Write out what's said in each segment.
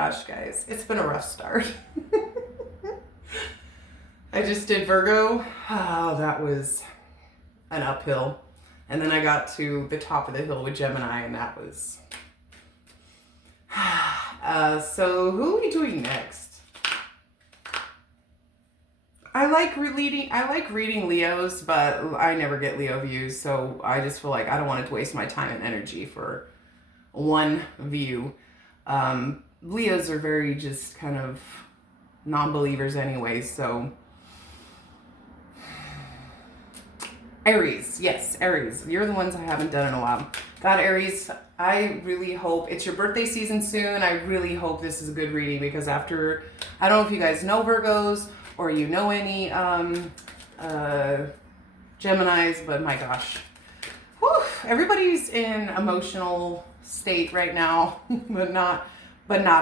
gosh, guys, it's been a rough start. I just did Virgo. Oh, that was an uphill. And then I got to the top of the hill with Gemini, and that was... so who are we doing next? I like reading Leos, but I never get Leo views, so I just feel like I don't want to waste my time and energy for one view. Leos are very just kind of non-believers anyway, so... Aries, yes, Aries. You're the ones I haven't done in a while. God, Aries, I really hope, it's your birthday season soon. I really hope this is a good reading, because after, I don't know if you guys know Virgos or you know any Geminis, but my gosh. Whew, everybody's in emotional state right now, but not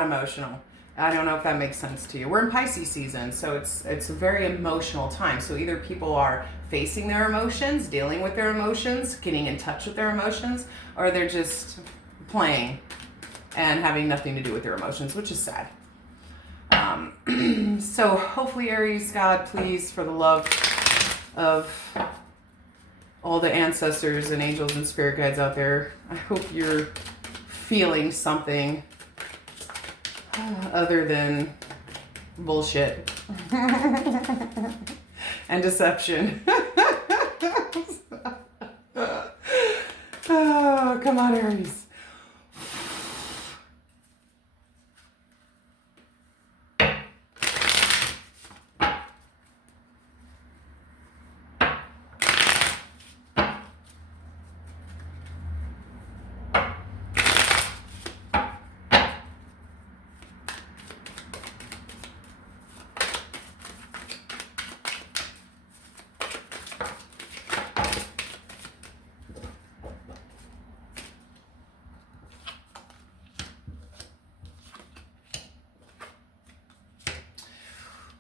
emotional. I don't know if that makes sense to you. We're in Pisces season, so it's a very emotional time. So either people are facing their emotions, dealing with their emotions, getting in touch with their emotions, or they're just playing and having nothing to do with their emotions, which is sad. So hopefully, Aries, God, please, for the love of all the ancestors and angels and spirit guides out there, I hope you're feeling something other than bullshit and deception. Oh, come on, Aries.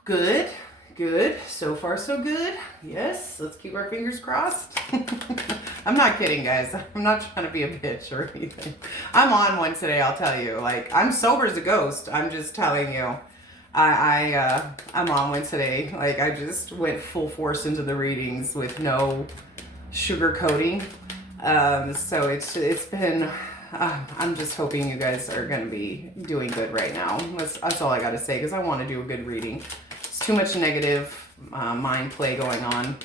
Good, good. So far, so good. Yes, let's keep our fingers crossed. I'm not kidding, guys. I'm not trying to be a bitch or anything. I'm on one today, I'll tell you. Like, I'm sober as a ghost. I'm just telling you. I'm on one today. Like, I just went full force into the readings with no sugarcoating. So it's been... I'm just hoping you guys are going to be doing good right now. That's all I got to say, because I want to do a good reading. It's too much negative mind play going on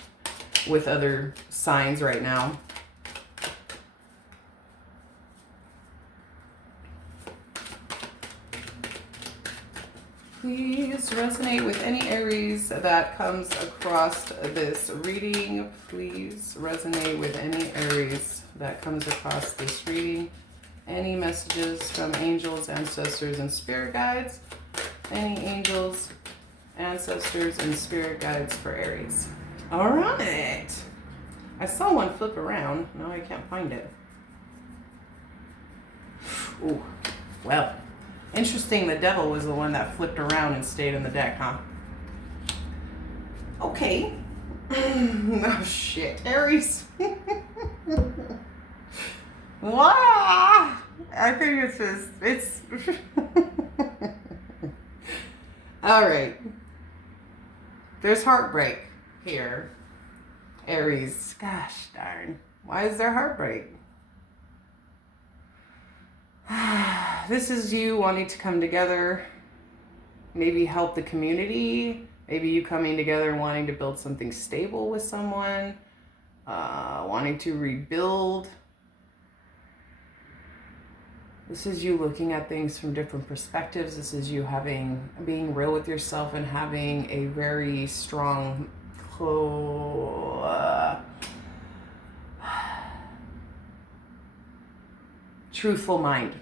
with other signs right now. Please resonate with any Aries that comes across this reading. Please resonate with any Aries that comes across this reading. Any messages from angels, ancestors, and spirit guides? Any angels, ancestors, and spirit guides for Aries? All right. I saw one flip around. No, I can't find it. Ooh, well, interesting. The devil was the one that flipped around and stayed in the deck, huh? Okay. Oh, shit. Aries. Wow. I think it's all right. There's heartbreak here. Aries. Gosh darn. Why is there heartbreak? This is you wanting to come together, maybe help the community, maybe you coming together and wanting to build something stable with someone, wanting to rebuild. This is you looking at things from different perspectives. This is you being real with yourself and having a very strong, truthful mind.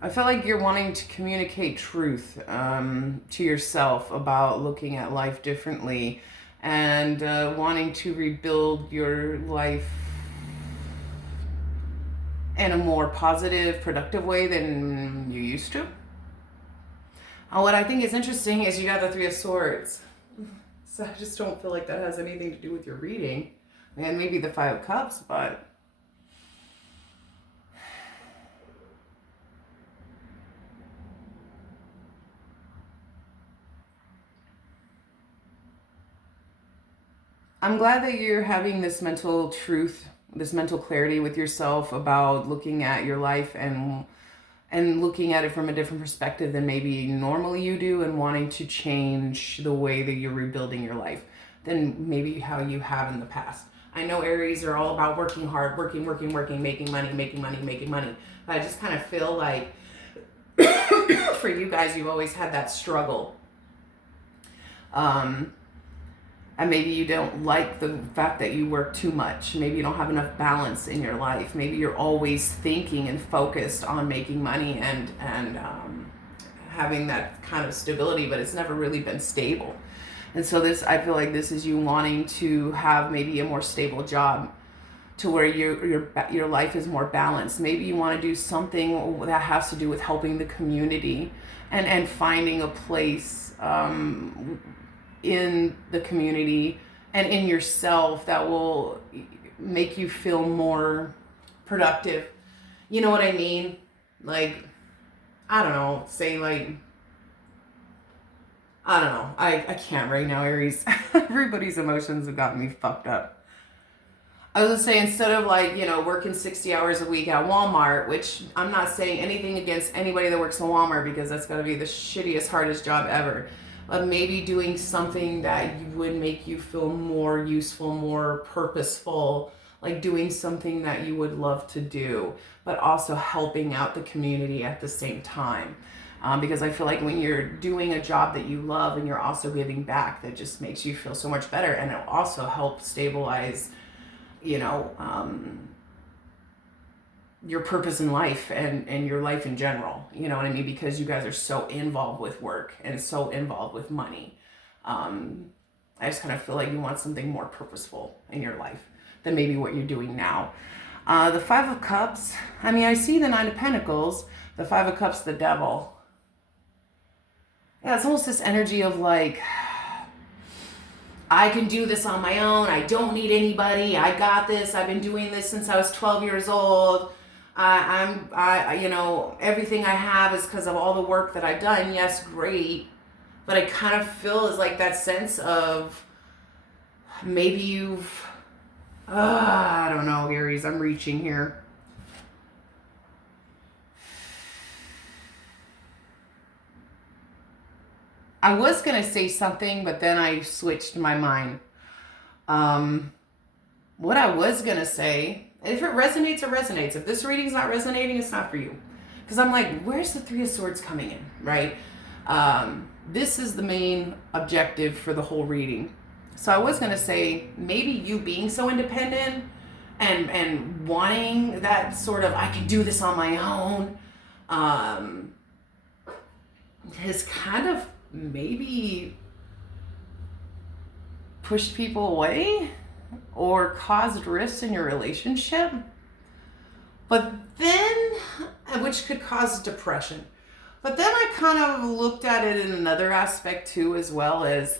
I feel like you're wanting to communicate truth to yourself about looking at life differently and wanting to rebuild your life in a more positive, productive way than you used to. What I think is interesting is you got the Three of Swords. So I just don't feel like that has anything to do with your reading. And maybe the Five of Cups, but I'm glad that you're having this mental truth, this mental clarity with yourself about looking at your life and looking at it from a different perspective than maybe normally you do, and wanting to change the way that you're rebuilding your life than maybe how you have in the past. I know Aries are all about working hard, working, making money. But I just kind of feel like for you guys, you've always had that struggle. And maybe you don't like the fact that you work too much. Maybe you don't have enough balance in your life. Maybe you're always thinking and focused on making money and having that kind of stability, but it's never really been stable. And so I feel like this is you wanting to have maybe a more stable job, to where your life is more balanced. Maybe you want to do something that has to do with helping the community and finding a place in the community and in yourself that will make you feel more productive. You know what I mean? Like, I don't know, say like, I don't know. I can't right now, Aries. Everybody's emotions have gotten me fucked up. I was gonna say, instead of like, working 60 hours a week at Walmart, which I'm not saying anything against anybody that works in Walmart, because that's gotta be the shittiest, hardest job ever. But maybe doing something that would make you feel more useful, more purposeful, like doing something that you would love to do, but also helping out the community at the same time. Because I feel like when you're doing a job that you love and you're also giving back, that just makes you feel so much better. And it'll also help stabilize, your purpose in life and your life in general. You know what I mean? Because you guys are so involved with work and so involved with money. I just kind of feel like you want something more purposeful in your life than maybe what you're doing now. The Five of Cups, I see the Nine of Pentacles, the Five of Cups, the Devil. Yeah, it's almost this energy of like, I can do this on my own. I don't need anybody. I got this. I've been doing this since I was 12 years old. Everything I have is because of all the work that I've done. Yes, great. But I kind of feel is like that sense of maybe you've, I don't know, Aries, I'm reaching here. I was going to say something, but then I switched my mind. What I was going to say, if it resonates, it resonates. If this reading's not resonating, it's not for you. Because I'm like, where's the Three of Swords coming in, right? This is the main objective for the whole reading. So I was going to say, maybe you being so independent and wanting that sort of, I can do this on my own, has kind of maybe pushed people away or caused rifts in your relationship. But then, which could cause depression. But then I kind of looked at it in another aspect too, as well as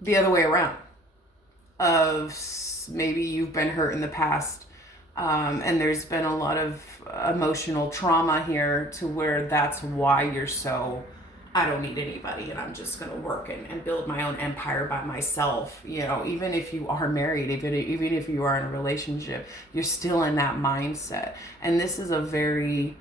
the other way around. Of maybe you've been hurt in the past, and there's been a lot of emotional trauma here, to where that's why you're so, I don't need anybody and I'm just going to work and build my own empire by myself. Even if you are married, even if you are in a relationship, you're still in that mindset. And this is a very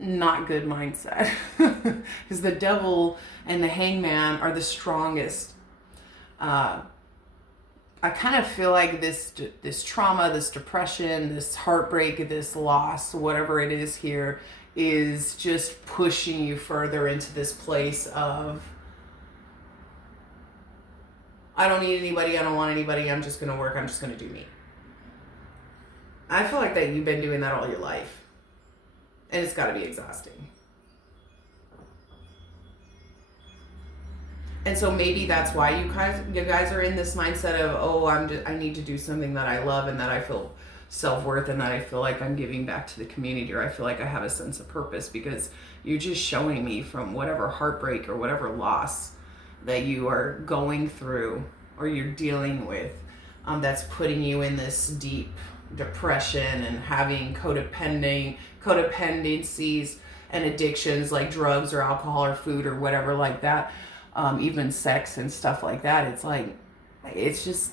not good mindset, because the Devil and the Hangman are the strongest. I kind of feel like this trauma, this depression, this heartbreak, this loss, whatever it is here, is just pushing you further into this place of, I don't need anybody, I don't want anybody, I'm just going to work, I'm just going to do me. I feel like that you've been doing that all your life. And it's got to be exhausting. And so maybe that's why you guys are in this mindset of, oh, I need to do something that I love and that I feel self-worth and that I feel like I'm giving back to the community, or I feel like I have a sense of purpose, because you're just showing me from whatever heartbreak or whatever loss that you are going through or you're dealing with, that's putting you in this deep depression and having codependencies and addictions like drugs or alcohol or food or whatever like that, even sex and stuff like that. It's like, it's just,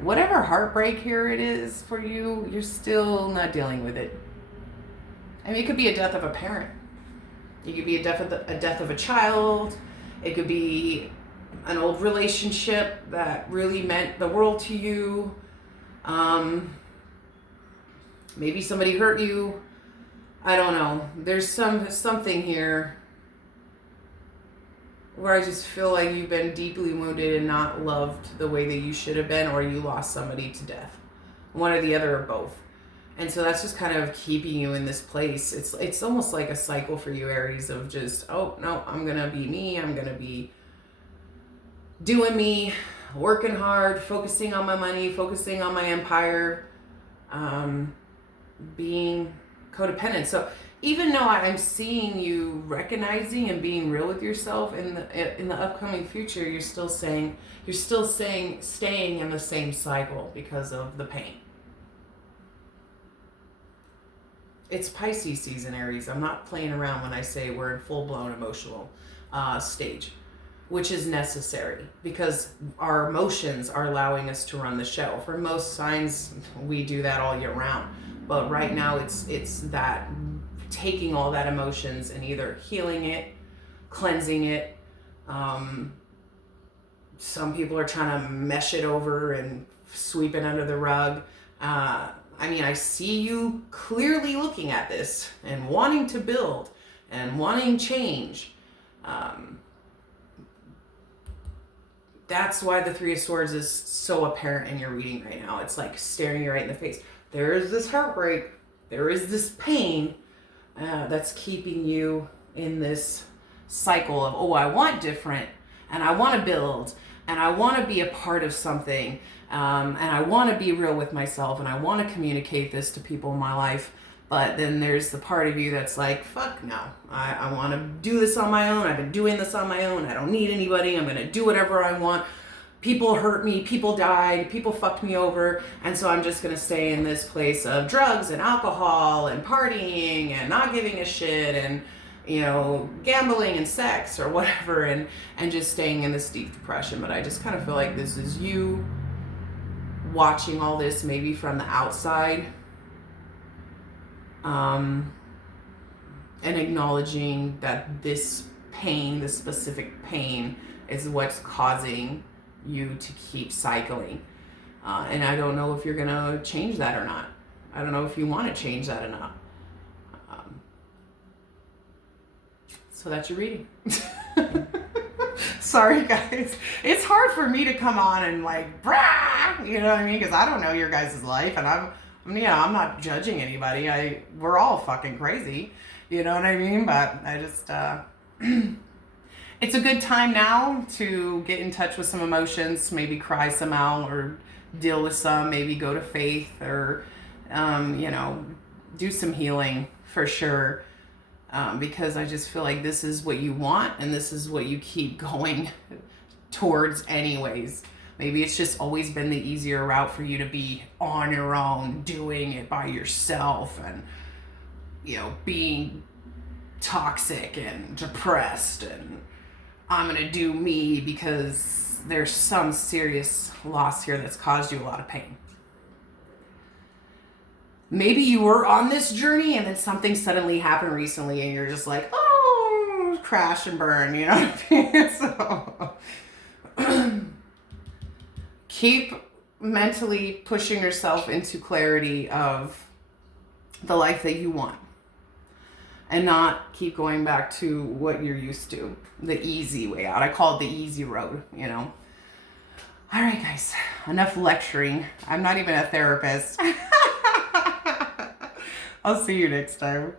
whatever heartbreak here it is for you, you're still not dealing with it. I mean, it could be a death of a parent. It could be a death of a child. It could be an old relationship that really meant the world to you. Maybe somebody hurt you. I don't know. There's something here where I just feel like you've been deeply wounded and not loved the way that you should have been, or you lost somebody to death. One or the other or both. And so that's just kind of keeping you in this place. It's almost like a cycle for you, Aries, of just, oh, no, I'm going to be me. I'm going to be doing me, working hard, focusing on my money, focusing on my empire, being codependent. So even though I'm seeing you recognizing and being real with yourself in the upcoming future, you're still staying in the same cycle because of the pain. It's Pisces season, Aries. I'm not playing around when I say we're in full-blown emotional stage, which is necessary because our emotions are allowing us to run the show. For most signs, we do that all year round. But right now, it's that taking all that emotions and either healing it, cleansing it. Some people are trying to mesh it over and sweep it under the rug. I mean, I see you clearly looking at this and wanting to build and wanting change. That's why the Three of Swords is so apparent in your reading right now. It's like staring you right in the face. There is this heartbreak. There is this pain that's keeping you in this cycle of, oh, I want different, and I want to build, and I want to be a part of something, and I want to be real with myself, and I want to communicate this to people in my life. But then there's the part of you that's like, fuck no, I want to do this on my own. I've been doing this on my own. I don't need anybody. I'm going to do whatever I want. People hurt me. People died. People fucked me over. And so I'm just going to stay in this place of drugs and alcohol and partying and not giving a shit and, you know, gambling and sex or whatever, and just staying in this deep depression. But I just kind of feel like this is you watching all this maybe from the outside, and acknowledging that this pain, this specific pain, is what's causing you to keep cycling. And I don't know if you're going to change that or not. I don't know if you want to change that or not. So that's your reading. Sorry, guys. It's hard for me to come on and like, brah, you know what I mean? Because I don't know your guys' life, and I'm not judging anybody. We're all fucking crazy, you know what I mean? But I just, it's a good time now to get in touch with some emotions, maybe cry some out or deal with some, maybe go to faith or, you know, do some healing for sure. Because I just feel like this is what you want and this is what you keep going towards anyways. Maybe it's just always been the easier route for you to be on your own, doing it by yourself and, you know, being toxic and depressed and I'm going to do me because there's some serious loss here that's caused you a lot of pain. Maybe you were on this journey and then something suddenly happened recently and you're just like, oh, crash and burn, you know what I mean? So keep mentally pushing yourself into clarity of the life that you want and not keep going back to what you're used to, the easy way out. I call it the easy road, you know? All right, guys, enough lecturing. I'm not even a therapist. I'll see you next time.